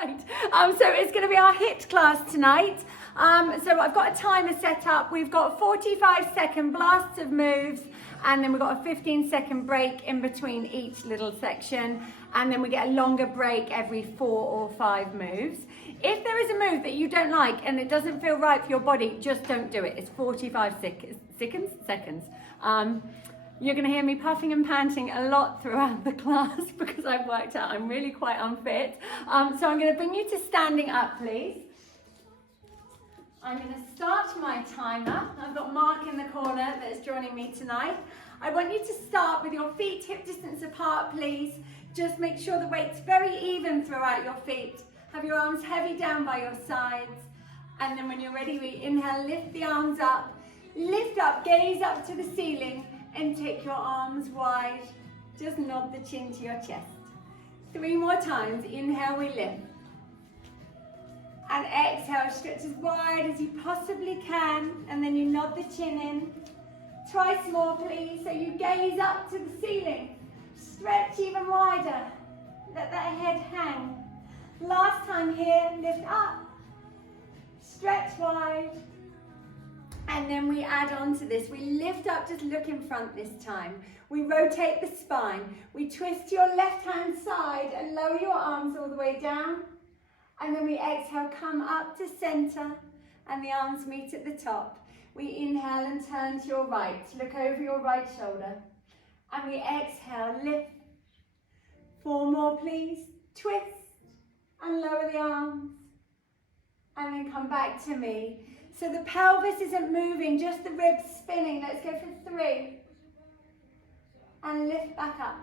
Right, so it's going to be our HIIT class tonight. So I've got a timer set up. We've got 45-second blasts of moves, and then we've got a 15-second break in between each little section, and then we get a longer break every 4 or 5 moves. If there is a move that you don't like and it doesn't feel right for your body, just don't do it. It's 45 seconds. You're going to hear me puffing and panting a lot throughout the class because I've worked out I'm really quite unfit. So I'm going to bring you to standing up, please. I'm going to start my timer. I've got Mark in the corner that's joining me tonight. I want you to start with your feet hip distance apart, please. Just make sure the weight's very even throughout your feet. Have your arms heavy down by your sides. And then when you're ready, we inhale, lift the arms up. Lift up, gaze up to the ceiling. And take your arms wide. Just nod the chin to your chest. 3 more times. Inhale, we lift. And exhale, stretch as wide as you possibly can. And then you nod the chin in. Twice more, please. So you gaze up to the ceiling. Stretch even wider. Let that head hang. Last time here, lift up. Stretch wide. And then we add on to this. We lift up, just look in front this time. We rotate the spine. We twist your left hand side and lower your arms all the way down. And then we exhale, come up to center and the arms meet at the top. We inhale and turn to your right. Look over your right shoulder. And we exhale, lift. 4 more, please. Twist and lower the arms. And then come back to me. So the pelvis isn't moving, just the ribs spinning. Let's go for 3. And lift back up.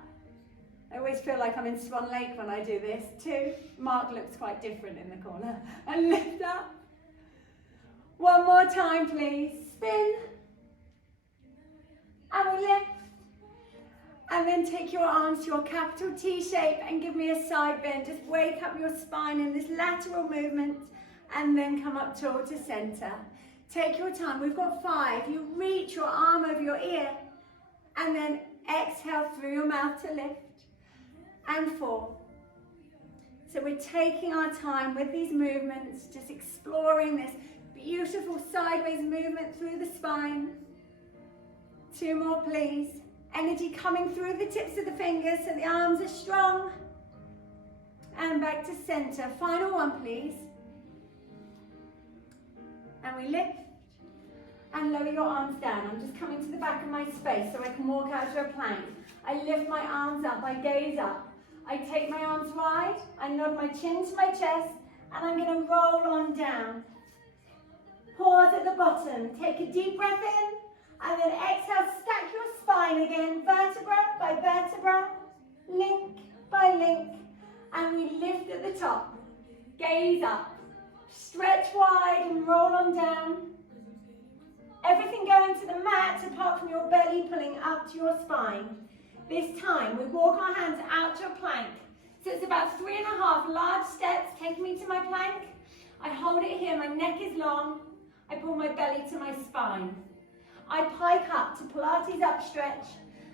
I always feel like I'm in Swan Lake when I do this. 2. Mark looks quite different in the corner. And lift up. 1 more time, please. Spin. And we lift. And then take your arms to your capital T shape and give me a side bend. Just wake up your spine in this lateral movement. And then come up tall to center. Take your time. We've got 5. You reach your arm over your ear. And then exhale through your mouth to lift. And 4. So we're taking our time with these movements, just exploring this beautiful sideways movement through the spine. 2 more, please. Energy coming through the tips of the fingers so the arms are strong. And back to center. Final 1, please. And we lift and lower your arms down. I'm just coming to the back of my space so I can walk out to a plank. I lift my arms up, I gaze up. I take my arms wide, I nod my chin to my chest, and I'm going to roll on down. Pause at the bottom, take a deep breath in, and then exhale, stack your spine again, vertebra by vertebra, link by link, and we lift at the top. Gaze up. Stretch wide and roll on down. Everything going to the mat apart from your belly pulling up to your spine. This time we walk our hands out to a plank. So it's about 3.5 large steps taking me to my plank. I hold it here, my neck is long. I pull my belly to my spine. I pike up to Pilates up stretch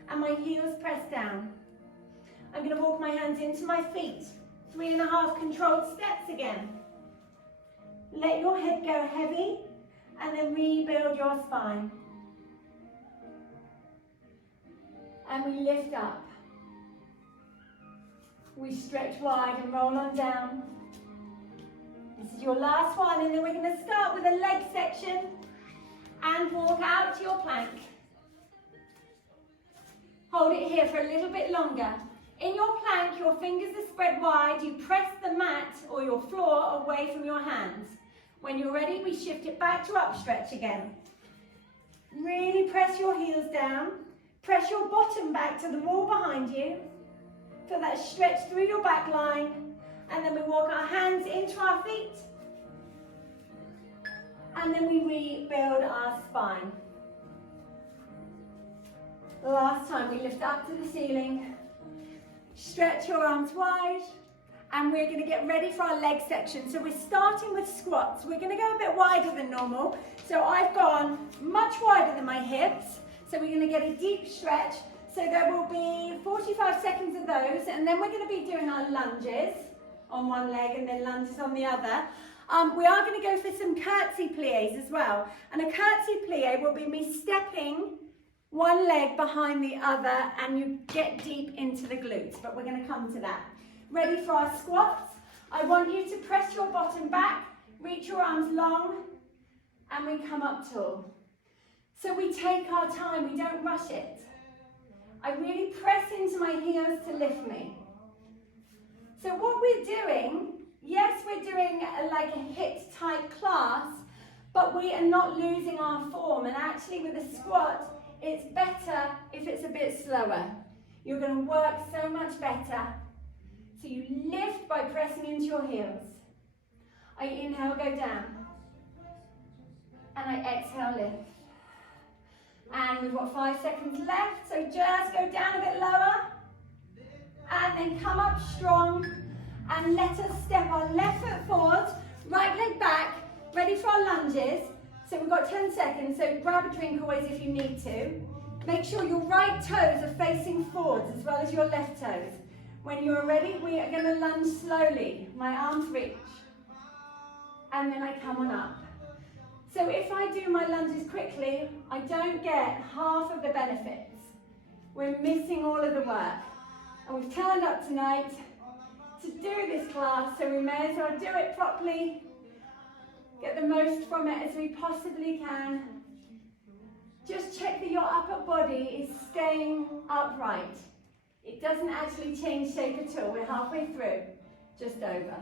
and my heels press down. I'm going to walk my hands into my feet. 3.5 controlled steps again. Let your head go heavy and then rebuild your spine. And we lift up. We stretch wide and roll on down. This is your last one, and then we're going to start with a leg section and walk out to your plank. Hold it here for a little bit longer. In your plank, your fingers are spread wide. You press the mat or your floor away from your hands. When you're ready, we shift it back to up stretch again. Really press your heels down. Press your bottom back to the wall behind you. Feel that stretch through your back line. And then we walk our hands into our feet. And then we rebuild our spine. Last time we lift up to the ceiling. Stretch your arms wide. And we're going to get ready for our leg section. So we're starting with squats. We're going to go a bit wider than normal. So I've gone much wider than my hips. So we're going to get a deep stretch. So there will be 45 seconds of those. And then we're going to be doing our lunges on one leg and then lunges on the other. We are going to go for some curtsy plies as well. And a curtsy plie will be me stepping one leg behind the other and you get deep into the glutes, but we're going to come to that. Ready for our squats? I want you to press your bottom back, reach your arms long, and we come up tall. So we take our time, we don't rush it. I really press into my heels to lift me. So what we're doing, yes, we're doing like a HIIT type class, but we are not losing our form. And actually with a squat, it's better if it's a bit slower. You're going to work so much better. So you lift by pressing into your heels. I inhale, go down. And I exhale, lift. And we've got 5 seconds left, so just go down a bit lower. And then come up strong. And let us step our left foot forward, right leg back, ready for our lunges. So we've got 10 seconds, so grab a drink always if you need to. Make sure your right toes are facing forwards as well as your left toes. When you're ready, we are going to lunge slowly. My arms reach. And then I come on up. So if I do my lunges quickly, I don't get half of the benefits. We're missing all of the work. And we've turned up tonight to do this class, so we may as well do it properly. Get the most from it as we possibly can. Just check that your upper body is staying upright. It doesn't actually change shape at all. We're halfway through, just over.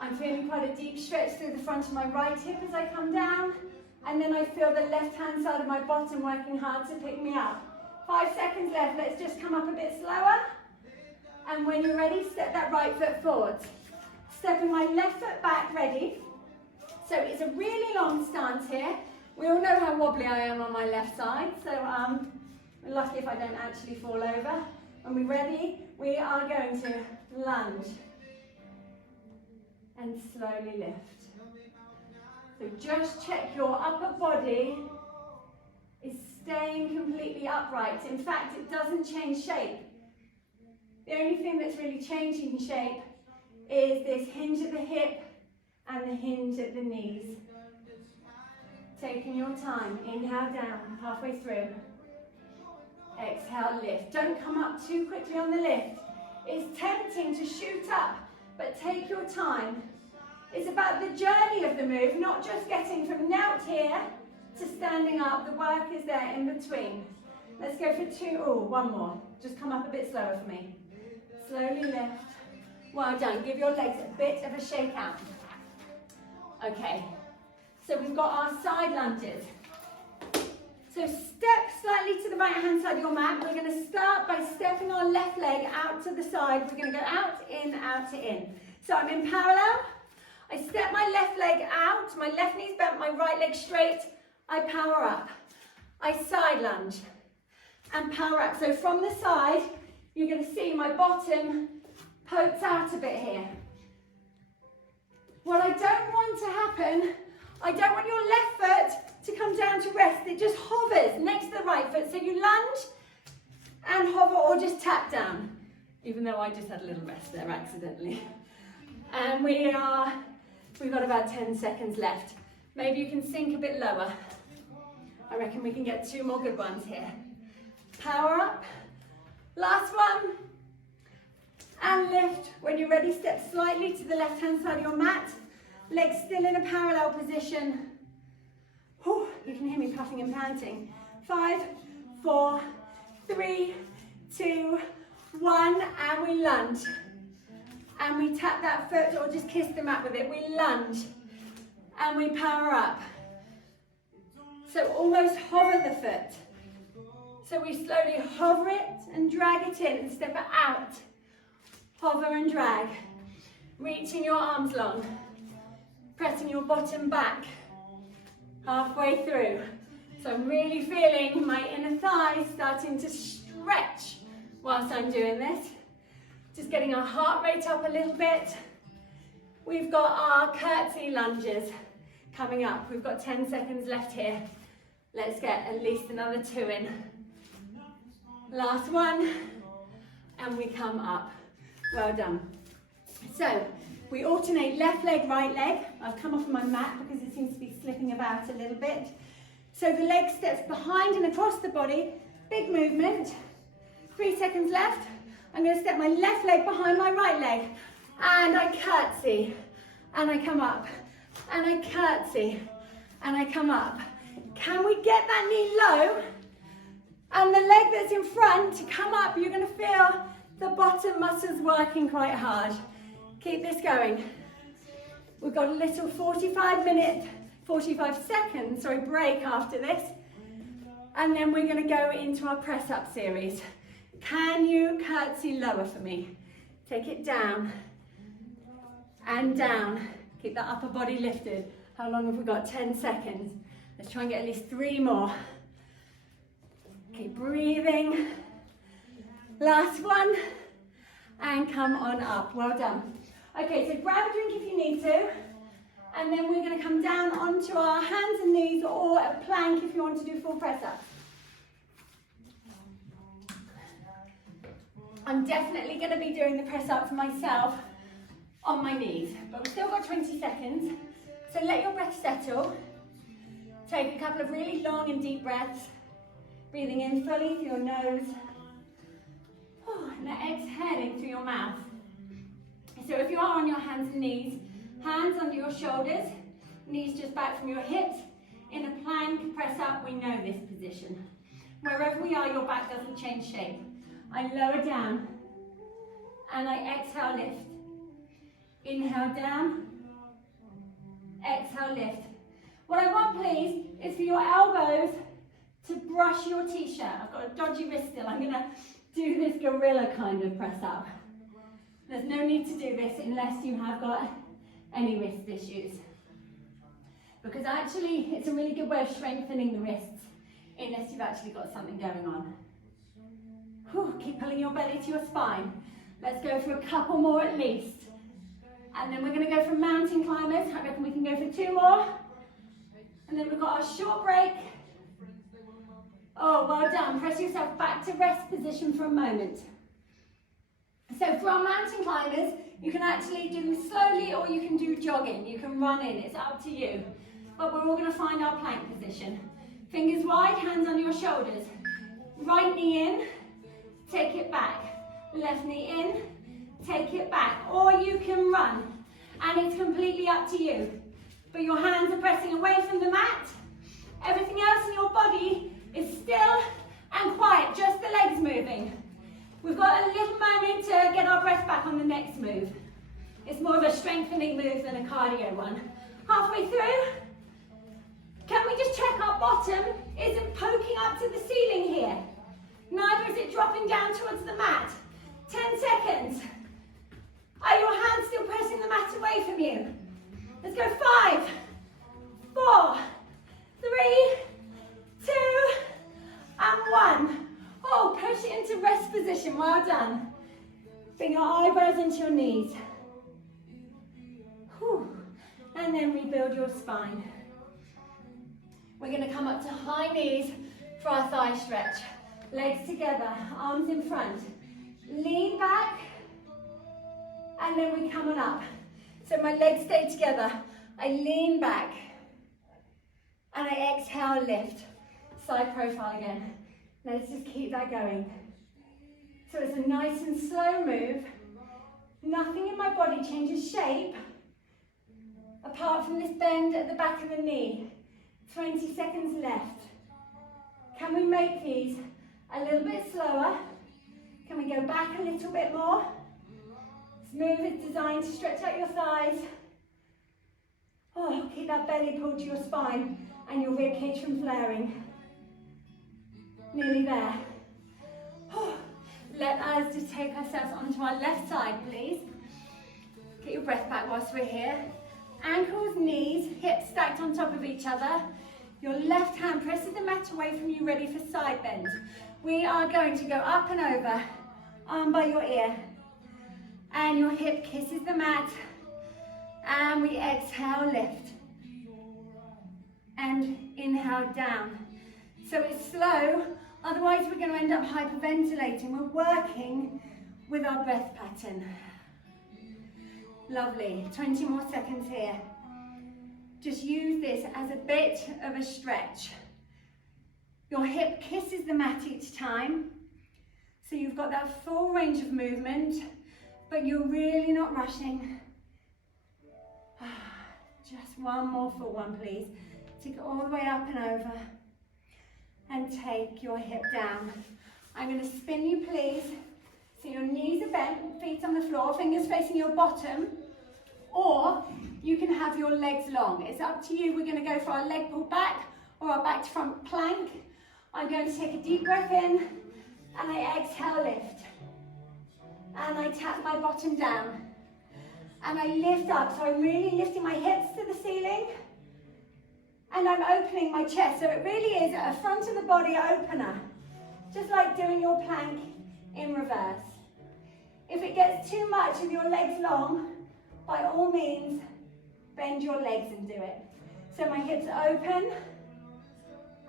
I'm feeling quite a deep stretch through the front of my right hip as I come down, and then I feel the left-hand side of my bottom working hard to pick me up. 5 seconds left. Let's just come up a bit slower. And when you're ready, step that right foot forward. Stepping my left foot back, ready. So it's a really long stance here. We all know how wobbly I am on my left side, so we're lucky if I don't actually fall over. When we're ready, we are going to lunge and slowly lift. So just check your upper body is staying completely upright. In fact, it doesn't change shape. The only thing that's really changing shape is this hinge at the hip and the hinge at the knees. Taking your time, inhale down, halfway through. Exhale, lift. Don't come up too quickly on the lift. It's tempting to shoot up, but take your time. It's about the journey of the move, not just getting from knelt here to standing up. The work is there in between. Let's go for one more. Just come up a bit slower for me. Slowly lift. Well done. Give your legs a bit of a shake out. Okay, so we've got our side lunges. So step slightly to the right hand side of your mat. We're going to start by stepping our left leg out to the side. We're going to go out to in. So I'm in parallel. I step my left leg out. My left knee's bent, my right leg straight. I power up. I side lunge and power up. So from the side, you're going to see my bottom pokes out a bit here. What I don't want to happen, I don't want your left foot to come down to rest. It just hovers next to the right foot. So you lunge and hover or just tap down, even though I just had a little rest there accidentally. And we've got about 10 seconds left. Maybe you can sink a bit lower. I reckon we can get 2 more good ones here. Power up. Last one. And lift. When you're ready, step slightly to the left-hand side of your mat. Legs still in a parallel position. Whew, you can hear me puffing and panting. 5, 4, 3, 2, 1, and we lunge. And we tap that foot or just kiss the mat with it. We lunge and we power up. So almost hover the foot. So we slowly hover it and drag it in and step it out. Hover and drag. Reaching your arms long. Pressing your bottom back. Halfway through. So I'm really feeling my inner thighs starting to stretch whilst I'm doing this. Just getting our heart rate up a little bit. We've got our curtsy lunges coming up. We've got 10 seconds left here. Let's get at least another 2 in. Last one. And we come up. Well done. So we alternate left leg, right leg. I've come off of my mat because it seems to be slipping about a little bit. So the leg steps behind and across the body, big movement. 3 seconds left. I'm going to step my left leg behind my right leg. And I curtsy. And I come up. And I curtsy. And I come up. Can we get that knee low? And the leg that's in front to come up, you're going to feel the bottom muscles working quite hard. Keep this going. We've got a little 45 seconds break after this. And then we're going to go into our press up series. Can you curtsy lower for me? Take it down and down. Keep that upper body lifted. How long have we got? 10 seconds. Let's try and get at least 3 more. Keep breathing. Last one. And come on up. Well done. Okay, so grab a drink if you need to. And then we're going to come down onto our hands and knees or a plank if you want to do full press ups. I'm definitely going to be doing the press ups myself on my knees. But we've still got 20 seconds. So let your breath settle. Take a couple of really long and deep breaths. Breathing in fully through your nose. And then exhaling through your mouth. So if you are on your hands and knees, hands under your shoulders, knees just back from your hips. In a plank, press up, we know this position. Wherever we are, your back doesn't change shape. I lower down, and I exhale, lift. Inhale down, exhale, lift. What I want, please, is for your elbows to brush your t-shirt. I've got a dodgy wrist still. I'm gonna do this gorilla kind of press up. There's no need to do this unless you have got any wrist issues. Because actually, it's a really good way of strengthening the wrists unless you've actually got something going on. Keep pulling your belly to your spine. Let's go for a couple more at least. And then we're going to go for mountain climbers. I reckon we can go for 2 more. And then we've got our short break. Oh, well done. Press yourself back to rest position for a moment. So for our mountain climbers, you can actually do slowly or you can do jogging. You can run in, it's up to you. But we're all going to find our plank position. Fingers wide, hands on your shoulders. Right knee in, take it back. Left knee in, take it back. Or you can run, and it's completely up to you. But your hands are pressing away from the mat. Everything else in your body is still and quiet, just the legs moving. We've got a little moment to get our breath back on the next move. It's more of a strengthening move than a cardio one. Halfway through, can we just check our bottom isn't poking up to the ceiling here? Neither is it dropping down towards the mat. 10 seconds. Are your hands still pressing the mat away from you? Let's go 5, 4, 3, 2, and 1. Oh, push it into rest position. Well done. Bring your eyebrows into your knees. Whew. And then rebuild your spine. We're going to come up to high knees for our thigh stretch. Legs together, arms in front. Lean back, and then we come on up. So my legs stay together. I lean back, and I exhale, lift. Side profile again. Let's just keep that going. So it's a nice and slow move. Nothing in my body changes shape, apart from this bend at the back of the knee. 20 seconds left. Can we make these a little bit slower? Can we go back a little bit more? This move is designed to stretch out your thighs. Oh, keep that belly pulled to your spine and your rib cage from flaring. Nearly there. Oh, let us just take ourselves onto our left side, please. Get your breath back whilst we're here. Ankles, knees, hips stacked on top of each other. Your left hand presses the mat away from you, ready for side bend. We are going to go up and over, arm by your ear. And your hip kisses the mat. And we exhale, lift. And inhale, down. So it's slow, otherwise we're going to end up hyperventilating. We're working with our breath pattern. Lovely, 20 more seconds here. Just use this as a bit of a stretch. Your hip kisses the mat each time, so you've got that full range of movement, but you're really not rushing. Just one more full one, please. Take it all the way up and over, and take your hip down. I'm going to spin you, please. So your knees are bent, feet on the floor, fingers facing your bottom, or you can have your legs long. It's up to you. We're going to go for our leg pull back or our back to front plank. I'm going to take a deep breath in, and I exhale, lift. And I tap my bottom down. And I lift up, so I'm really lifting my hips to the ceiling. And I'm opening my chest, so it really is a front of the body opener. Just like doing your plank in reverse. If it gets too much with your legs long, by all means, bend your legs and do it. So my hips open,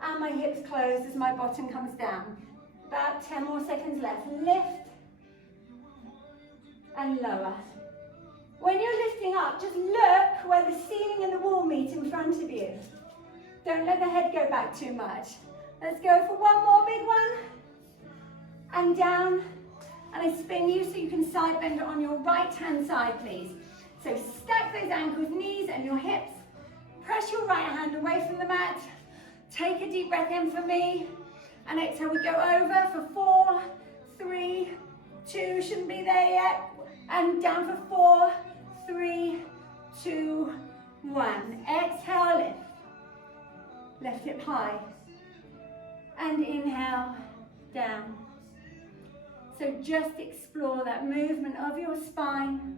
and my hips close as my bottom comes down. About 10 more seconds left. Lift, and lower. When you're lifting up, just look where the ceiling and the wall meet in front of you. Don't let the head go back too much. Let's go for one more big one. And down. And I spin you so you can side bend on your right hand side, please. So stack those ankles, knees and your hips. Press your right hand away from the mat. Take a deep breath in for me. And exhale, we go over for 4, 3, 2, shouldn't be there yet. And down for 4, 3, 2, 1. Exhale, lift. Left hip high. And inhale, down. So just explore that movement of your spine.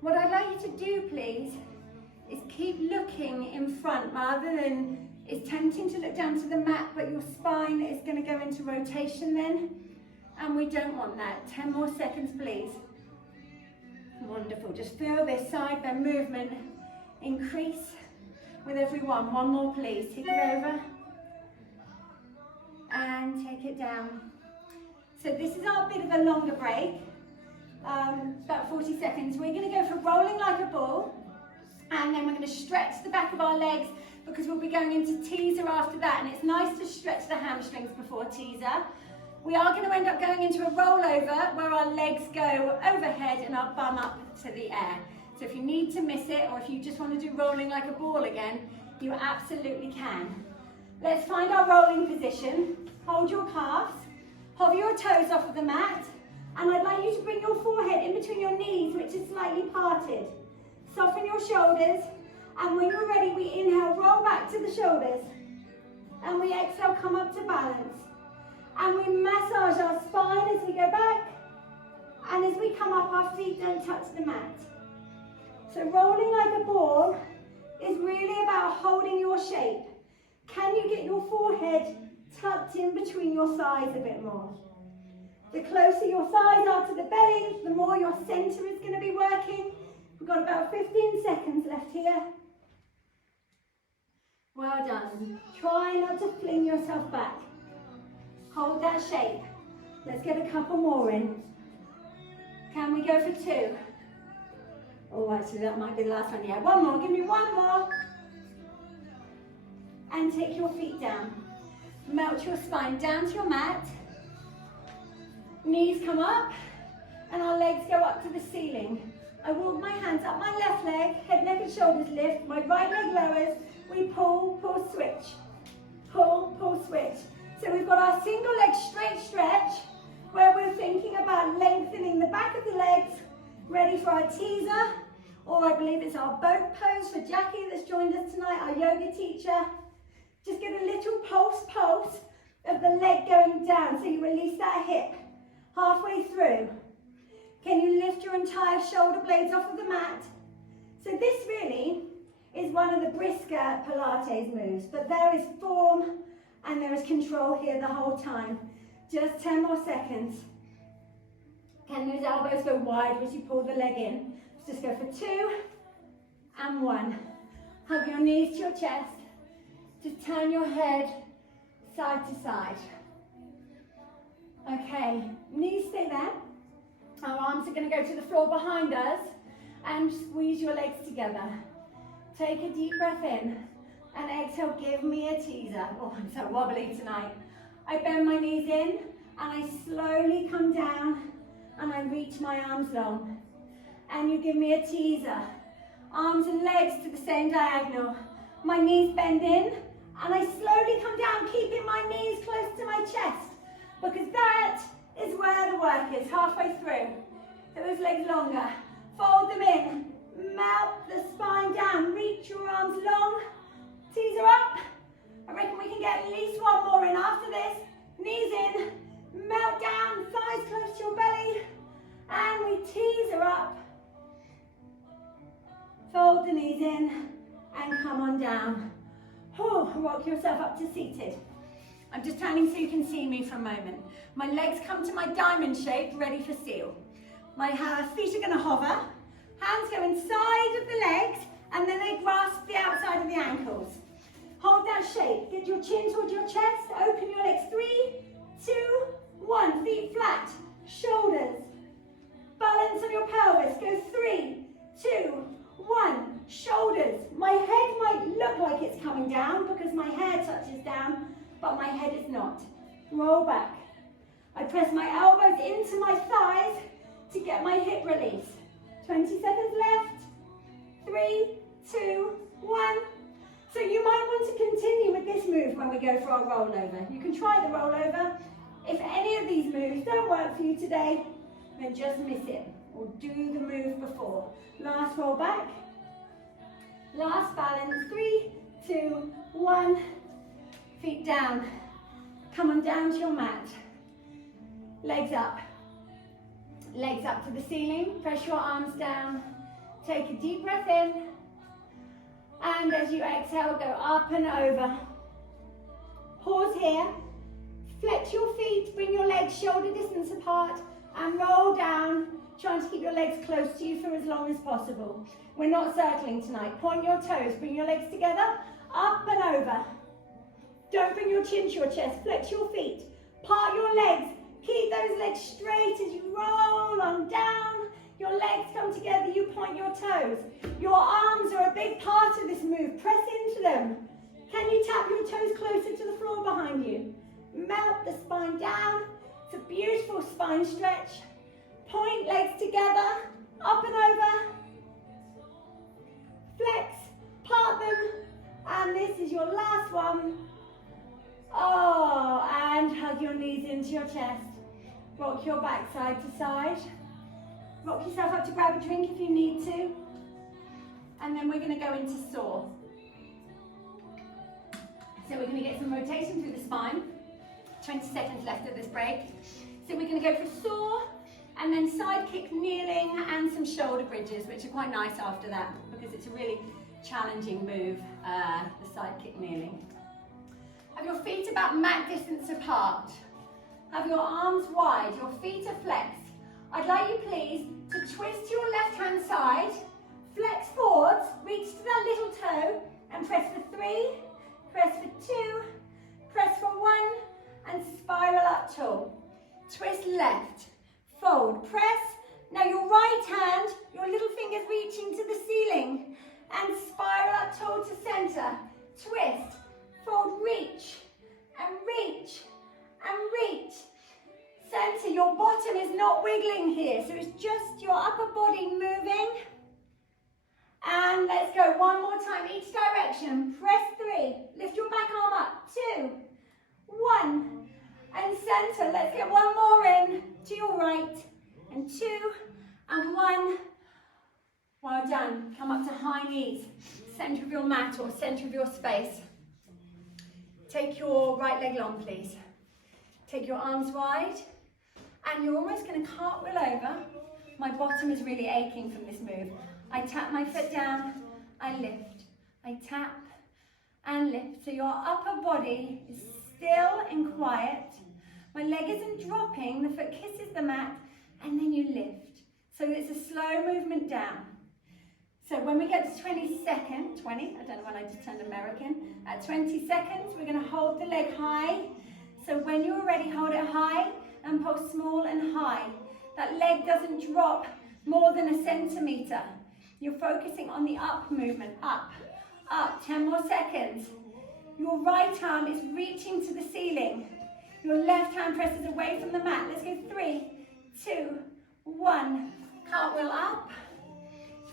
What I'd like you to do, please, is keep looking in front rather than it's tempting to look down to the mat, but your spine is going to go into rotation then, and we don't want that. 10 more seconds, please. Wonderful. Just feel this side bend movement increase with every one. One more, please. Take it over and take it down. So this is our bit of a longer break, about 40 seconds. We're going to go for rolling like a ball, and then we're going to stretch the back of our legs because we'll be going into teaser after that, and it's nice to stretch the hamstrings before teaser. We are going to end up going into a rollover where our legs go overhead and our bum up to the air. So if you need to miss it, or if you just want to do rolling like a ball again, you absolutely can. Let's find our rolling position. Hold your calves, hover your toes off of the mat, and I'd like you to bring your forehead in between your knees, which is slightly parted. Soften your shoulders, and when you're ready, we inhale, roll back to the shoulders, and we exhale, come up to balance. And we massage our spine as we go back, and as we come up, our feet don't touch the mat. So rolling like a ball is really about holding your shape. Can you get your forehead tucked in between your thighs a bit more? The closer your thighs are to the belly, the more your center is going to be working. We've got about 15 seconds left here. Well done. Try not to fling yourself back. Hold that shape. Let's get a couple more in. Can we go for 2? Oh, actually, that might be the last one. Yeah, one more. Give me one more. And take your feet down. Melt your spine down to your mat. Knees come up, and our legs go up to the ceiling. I walk my hands up my left leg, head, neck, and shoulders lift. My right leg lowers. We pull, pull, switch. Pull, pull, switch. So we've got our single leg straight stretch, where we're thinking about lengthening the back of the legs, ready for our teaser, or I believe it's our boat pose for Jackie that's joined us tonight, our yoga teacher. Just get a little pulse of the leg going down, so you release that hip halfway through. Can you lift your entire shoulder blades off of the mat? So this really is one of the brisker Pilates moves, but there is form and there is control here the whole time. Just 10 more seconds. Can those elbows go wide as you pull the leg in? Let's just go for 2 and 1. Hug your knees to your chest. Just turn your head side to side. Okay, knees stay there. Our arms are going to go to the floor behind us. and squeeze your legs together. Take a deep breath in and exhale, give me a teaser. Oh, I'm so wobbly tonight. I bend my knees in and I slowly come down and I reach my arms long. And you give me a teaser. Arms and legs to the same diagonal. My knees bend in and I slowly come down, keeping my knees close to my chest, because that is where the work is, halfway through. So those legs longer. Fold them in. Melt the spine down. Reach your arms long. Teaser up. I reckon we can get at least one more in after this. Knees in. Melt down. Thighs close to your belly. And we teaser up. Fold the knees in and come on down. Oh, rock yourself up to seated. I'm just turning so you can see me for a moment. My legs come to my diamond shape, ready for seal. My feet are going to hover. Hands go inside of the legs and then they grasp the outside of the ankles. Hold that shape. Get your chin towards your chest. Open your legs. 3, 2, 1. Feet flat. Shoulders. Balance on your pelvis. Go 3, 2, 1. Shoulders. My head might look like it's coming down because my hair touches down, but my head is not. Roll back. I press my elbows into my thighs to get my hip release. 20 seconds left. 3, 2, 1. So you might want to continue with this move when we go for our rollover. You can try the rollover. If any of these moves don't work for you today, then just miss it or do the move before. Last roll back. Last balance. 3, 2, 1. Feet down. Come on down to your mat. Legs up. Legs up to the ceiling. Press your arms down. Take a deep breath in. And as you exhale, go up and over. Pause here. Flex your feet. Bring your legs shoulder distance apart. And roll down. Trying to keep your legs close to you for as long as possible. We're not circling tonight. Point your toes. Bring your legs together. Up and over. Don't bring your chin to your chest. Flex your feet. Part your legs. Keep those legs straight as you roll on down. Your legs come together. You point your toes. Your arms are a big part of this move. Press into them. Can you tap your toes closer to the floor behind you? Melt the spine down. It's a beautiful spine stretch. Point legs together. Up and over. Flex. Part them. And this is your last one. Oh, and hug your knees into your chest. Rock your back side to side. Rock yourself up to grab a drink if you need to. And then we're going to go into saw. So we're going to get some rotation through the spine. 20 seconds left of this break. So we're going to go for saw, and then side kick kneeling, and some shoulder bridges, which are quite nice after that, because it's a really challenging move, the side kick kneeling. Have your feet about mat distance apart. Have your arms wide, your feet are flexed. I'd like you please to twist your left hand side, flex forwards, reach to that little toe, and press for 3, press for 2, press for 1, and spiral up tall. Twist left, fold, press. Now your right hand, your little fingers reaching to the ceiling, and spiral up tall to center. Twist, fold, reach, and reach, and reach. Center, your bottom is not wiggling here, so it's just your upper body moving. And let's go one more time, each direction. Press 3, lift your back arm up, 2, 1, and center. Let's get one more in, to your right, and 2, and 1. Well done. Come up to high knees, center of your mat or center of your space. Take your right leg long, please. Take your arms wide, and you're almost going to cartwheel over. My bottom is really aching from this move. I tap my foot down, I lift. I tap and lift. So your upper body is still and quiet. My leg isn't dropping, the foot kisses the mat, and then you lift. So it's a slow movement down. So when we get to 20 seconds, I don't know when I just turned American, at 20 seconds, we're going to hold the leg high. So when you're ready, hold it high and pull small and high. That leg doesn't drop more than a centimetre. You're focusing on the up movement, up, up, 10 more seconds. Your right arm is reaching to the ceiling. Your left hand presses away from the mat. Let's go 3, 2, 1. Cartwheel up.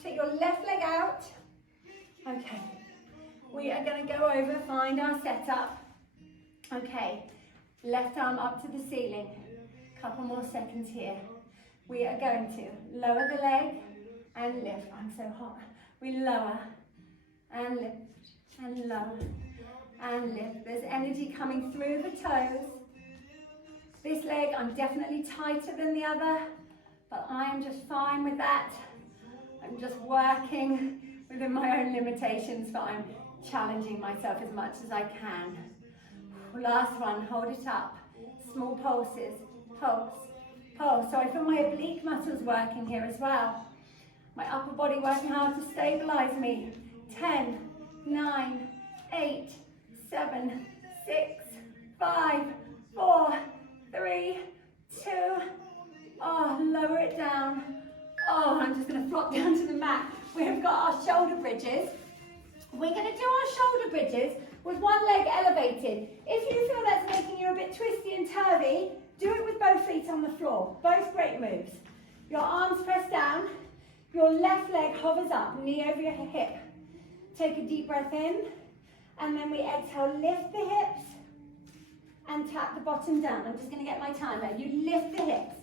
Take your left leg out. Okay. We are going to go over, find our setup. Okay. Left arm up to the ceiling. Couple more seconds here. We are going to lower the leg and lift. I'm so hot. We lower and lift and lower and lift. There's energy coming through the toes. This leg, I'm definitely tighter than the other, but I am just fine with that. I'm just working within my own limitations, but I'm challenging myself as much as I can. Last one, hold it up. Small pulses, pulse, pulse. So I feel my oblique muscles working here as well. My upper body working hard to stabilize me. 10, 9, 8, 7, 6, 5, 4, 3, 2. Oh, lower it down. Oh, I'm just going to flop down to the mat. We have got our shoulder bridges. We're going to do our shoulder bridges with one leg elevated. If you feel that's making you a bit twisty and turvy, do it with both feet on the floor. Both great moves. Your arms press down. Your left leg hovers up, knee over your hip. Take a deep breath in, and then we exhale, lift the hips, and tap the bottom down. I'm just going to get my timer. You lift the hips,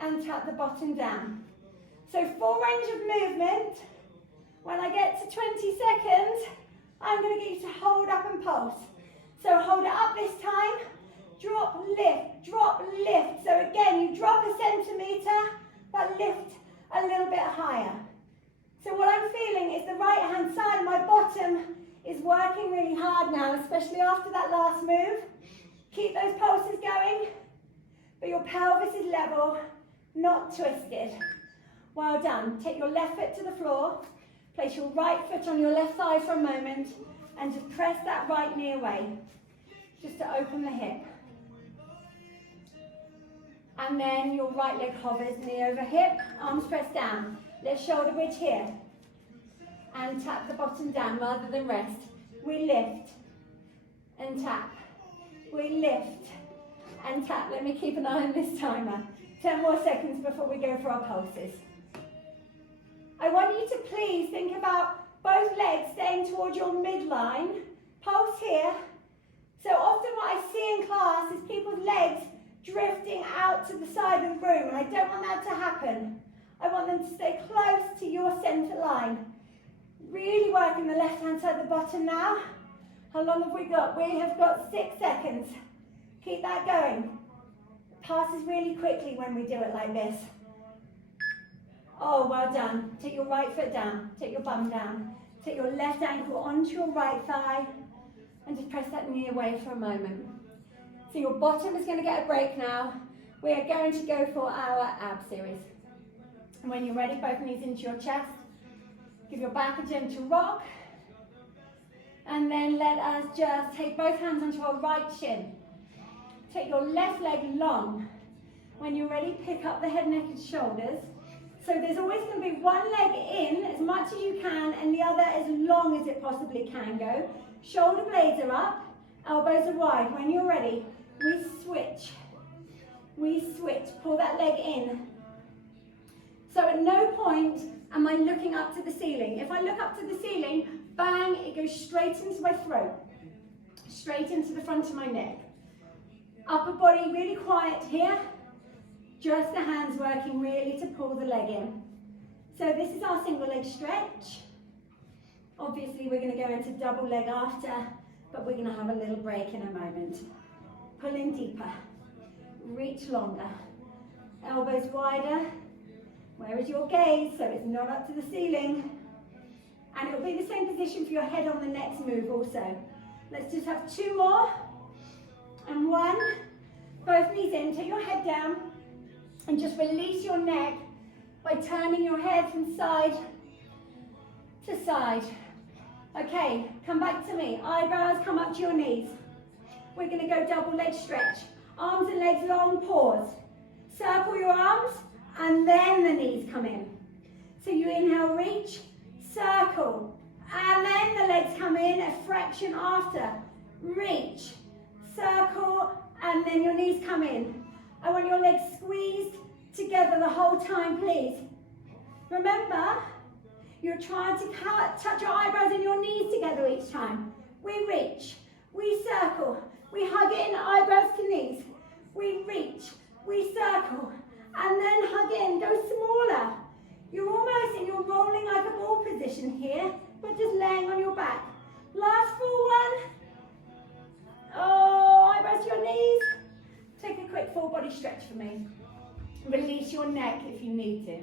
and tap the bottom down. So full range of movement. When I get to 20 seconds, I'm going to get you to hold up and pulse. So hold it up this time, drop, lift. So again, you drop a centimetre, but lift a little bit higher. So what I'm feeling is the right hand side of my bottom is working really hard now, especially after that last move. Keep those pulses going, but your pelvis is level, not twisted. Well done. Take your left foot to the floor, place your right foot on your left thigh for a moment, and just press that right knee away, just to open the hip. And then your right leg hovers, knee over hip, arms pressed down. Let's shoulder bridge here. And tap the bottom down rather than rest. We lift and tap. We lift and tap. Let me keep an eye on this timer. 10 more seconds before we go for our pulses. I want you to please think about both legs staying towards your midline. Pulse here. So often what I see in class is people's legs drifting out to the side of the room, and I don't want that to happen. I want them to stay close to your centre line. Really working the left hand side of the bottom now. How long have we got? We have got 6 seconds. Keep that going. It passes really quickly when we do it like this. Oh, well done. Take your right foot down. Take your bum down. Take your left ankle onto your right thigh, and just press that knee away for a moment. So your bottom is going to get a break now. We are going to go for our ab series. And when you're ready, both knees into your chest. Give your back a gentle rock. And then let us just take both hands onto our right shin. Take your left leg long. When you're ready, pick up the head, neck and shoulders. So there's always going to be one leg in as much as you can and the other as long as it possibly can go. Shoulder blades are up, elbows are wide. When you're ready, we switch. We switch. Pull that leg in. So at no point am I looking up to the ceiling. If I look up to the ceiling, bang, it goes straight into my throat, straight into the front of my neck. Upper body really quiet here. Just the hands working really to pull the leg in. So this is our single leg stretch. Obviously we're going to go into double leg after, but we're going to have a little break in a moment. Pull in deeper, reach longer, elbows wider. Where is your gaze? So it's not up to the ceiling. And it'll be the same position for your head on the next move also. Let's just have 2 more. And 1. Both knees in, take your head down. And just release your neck by turning your head from side to side. Okay, come back to me. Eyebrows come up to your knees. We're going to go double leg stretch. Arms and legs long, pause. Circle your arms, and then the knees come in. So you inhale, reach, circle. And then the legs come in a fraction after. Reach, circle, and then your knees come in. I want your legs squeezed together the whole time, please. Remember, you're trying to touch your eyebrows and your knees together each time. We reach, we circle, we hug in, eyebrows to knees. We reach, we circle, and then hug in, go smaller. You're almost in your rolling like a ball position here, but just laying on your back. Last full one. Oh, eyebrows to your knees. Take a quick full body stretch for me. Release your neck if you need to.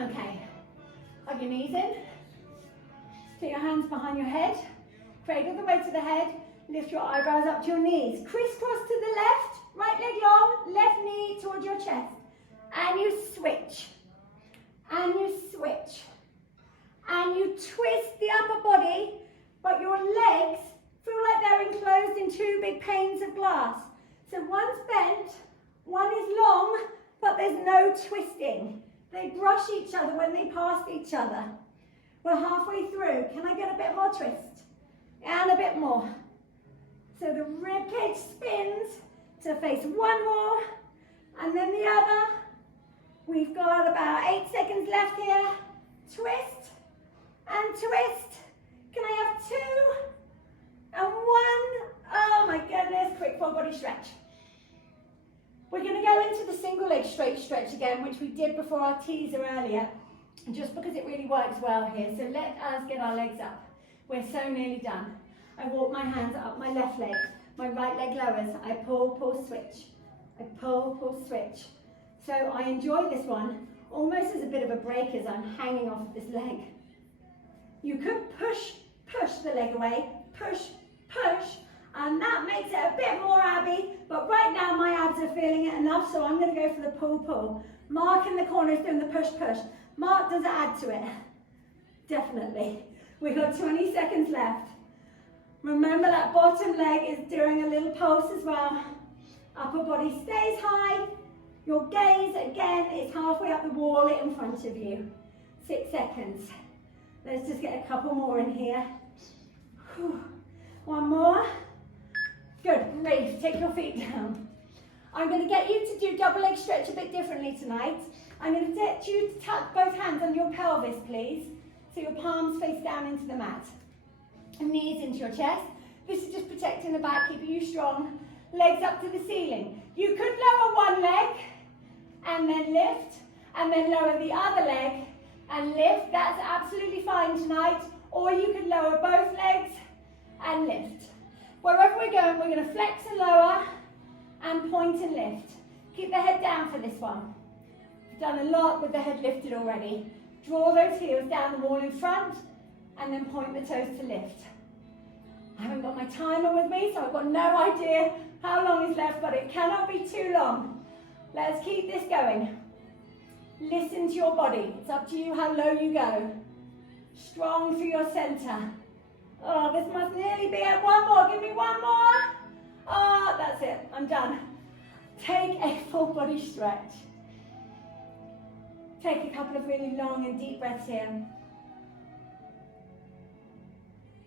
Okay, hug your knees in. Put your hands behind your head. Cradle the weight to the head. Lift your eyebrows up to your knees. Crisscross to the left. Right leg long. Left knee towards your chest. And you switch. And you switch. And you twist the upper body, but your legs feel like they're enclosed in two big panes of glass. So one's bent, one is long, but there's no twisting. They brush each other when they pass each other. We're halfway through. Can I get a bit more twist? And a bit more. So the rib cage spins to face one more, and then the other. We've got about 8 seconds left here. Twist and twist. Can I have 2 and 1? Oh my goodness, quick full body stretch. We're going to go into the single leg straight stretch again, which we did before our teaser earlier, just because it really works well here. So let us get our legs up. We're so nearly done. I walk my hands up my left leg, my right leg lowers. I pull, pull, switch. I pull, pull, switch. So I enjoy this one almost as a bit of a break as I'm hanging off of this leg. You could push the leg away, push, and that makes it a bit more abby, but right now my abs are feeling it enough, so I'm going to go for the pull. Mark in the corner is doing the push. Mark, does it add to it? Definitely. We've got 20 seconds left. Remember that bottom leg is doing a little pulse as well. Upper body stays high. Your gaze, again, is halfway up the wall in front of you. 6 seconds. Let's just get a couple more in here. Whew. One more. Good, great. Take your feet down. I'm going to get you to do double leg stretch a bit differently tonight. I'm going to get you to tuck both hands on your pelvis, please. So your palms face down into the mat. And knees into your chest. This is just protecting the back, keeping you strong. Legs up to the ceiling. You could lower one leg and then lift, and then lower the other leg and lift. That's absolutely fine tonight. Or you could lower both legs and lift. Wherever we're going, we're going to flex and lower and point and lift. Keep the head down for this one. We've done a lot with the head lifted already. Draw those heels down the wall in front and then point the toes to lift. I haven't got my timer with me, so I've got no idea how long is left, but it cannot be too long. Let's keep this going. Listen to your body. It's up to you how low you go. Strong through your center. Oh, this must nearly be it. One more. Give me one more. Oh, that's it. I'm done. Take a full body stretch. Take a couple of really long and deep breaths in.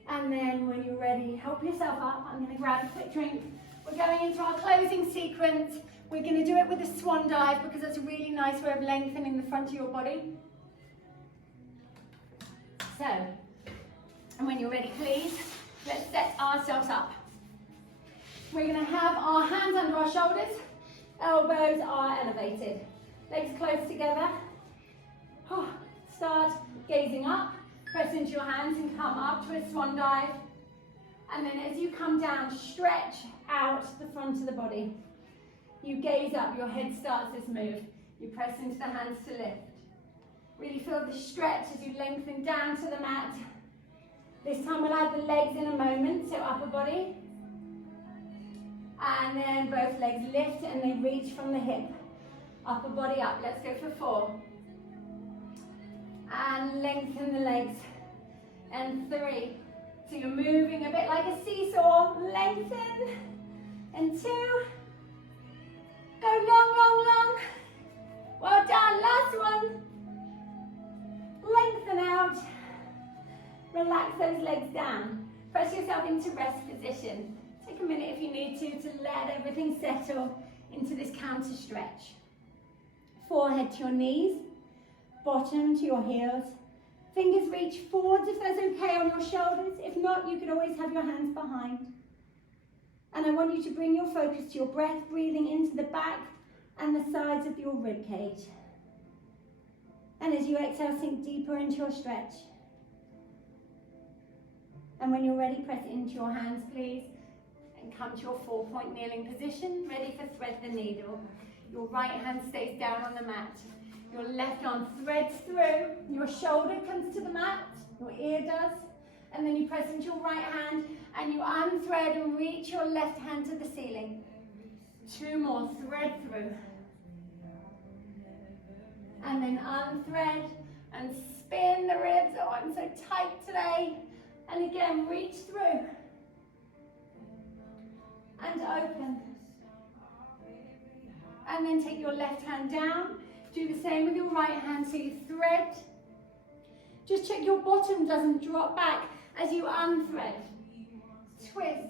And then when you're ready, help yourself up. I'm going to grab a quick drink. We're going into our closing sequence. We're going to do it with a swan dive because that's a really nice way of lengthening the front of your body. So, and when you're ready, please, let's set ourselves up. We're going to have our hands under our shoulders. Elbows are elevated. Legs close together. Start gazing up. Press into your hands and come up to a swan dive. And then as you come down, stretch out the front of the body. You gaze up, your head starts this move. You press into the hands to lift. Really feel the stretch as you lengthen down to the mat. This time we'll add the legs in a moment, so upper body. And then both legs lift and they reach from the hip. Upper body up, let's go for 4. And lengthen the legs. And 3. So you're moving a bit like a seesaw. Lengthen. And 2. Go long, long, long. Well done, last one. Lengthen out. Relax those legs down. Press yourself into rest position. Take a minute if you need to let everything settle into this counter stretch. Forehead to your knees, bottom to your heels. Fingers reach forwards if that's okay on your shoulders. If not, you can always have your hands behind. And I want you to bring your focus to your breath, breathing into the back and the sides of your rib cage. And as you exhale, sink deeper into your stretch. And when you're ready, press it into your hands, please. And come to your 4-point kneeling position, ready for thread the needle. Your right hand stays down on the mat. Your left arm threads through. Your shoulder comes to the mat. Your ear does. And then you press into your right hand and you unthread and reach your left hand to the ceiling. 2 more, thread through. And then unthread and spin the ribs. Oh, I'm so tight today. And again, reach through. And open. And then take your left hand down. Do the same with your right hand, so you thread. Just check your bottom doesn't drop back as you unthread. Twist.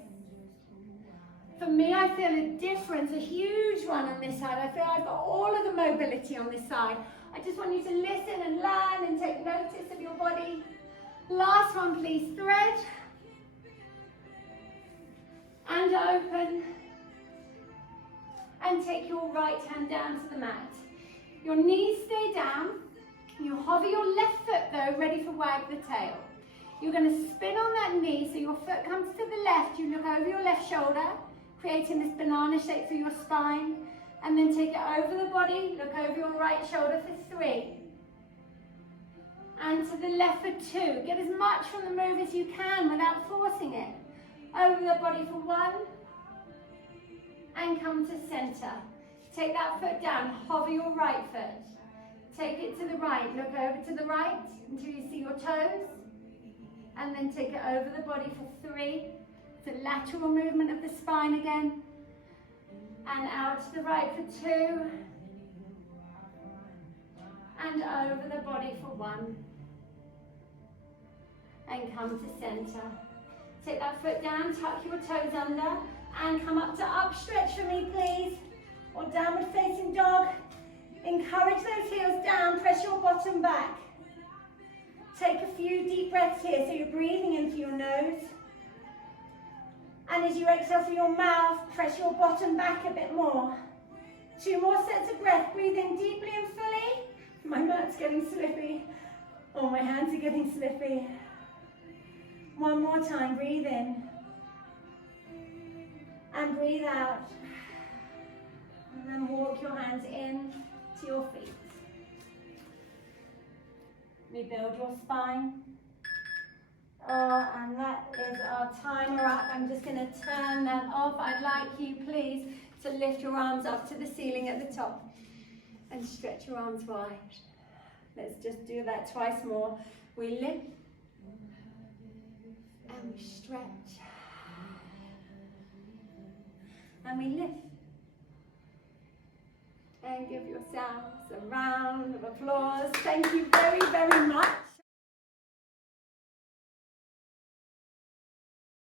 For me, I feel a difference, a huge one on this side. I feel I've got all of the mobility on this side. I just want you to listen and learn and take notice of your body. Last one, please. Thread. And open. And take your right hand down to the mat. Your knees stay down. You hover your left foot though, ready for wag the tail. You're going to spin on that knee so your foot comes to the left. You look over your left shoulder, creating this banana shape for your spine. And then take it over the body, look over your right shoulder for 3. And to the left for 2. Get as much from the move as you can without forcing it. Over the body for 1. And come to center. Take that foot down, hover your right foot. Take it to the right, look over to the right until you see your toes. And then take it over the body for 3. It's a lateral movement of the spine again. And out to the right for 2. And over the body for 1. And come to center. Take that foot down, tuck your toes under, and come up to up stretch for me, please. Or downward facing dog. Encourage those heels down, press your bottom back. Take a few deep breaths here, so you're breathing in through your nose. And as you exhale through your mouth, press your bottom back a bit more. 2 more sets of breath, breathe in deeply and fully. My mat's getting slippy. Oh, my hands are getting slippy. 1 more time, breathe in. And breathe out. And then walk your hands in to your feet. Rebuild your spine. Oh, and that is our timer up. I'm just going to turn that off. I'd like you, please, to lift your arms up to the ceiling at the top and stretch your arms wide. Let's just do that twice more. We lift and we stretch and we lift. And give yourselves a round of applause. Thank you very, very much.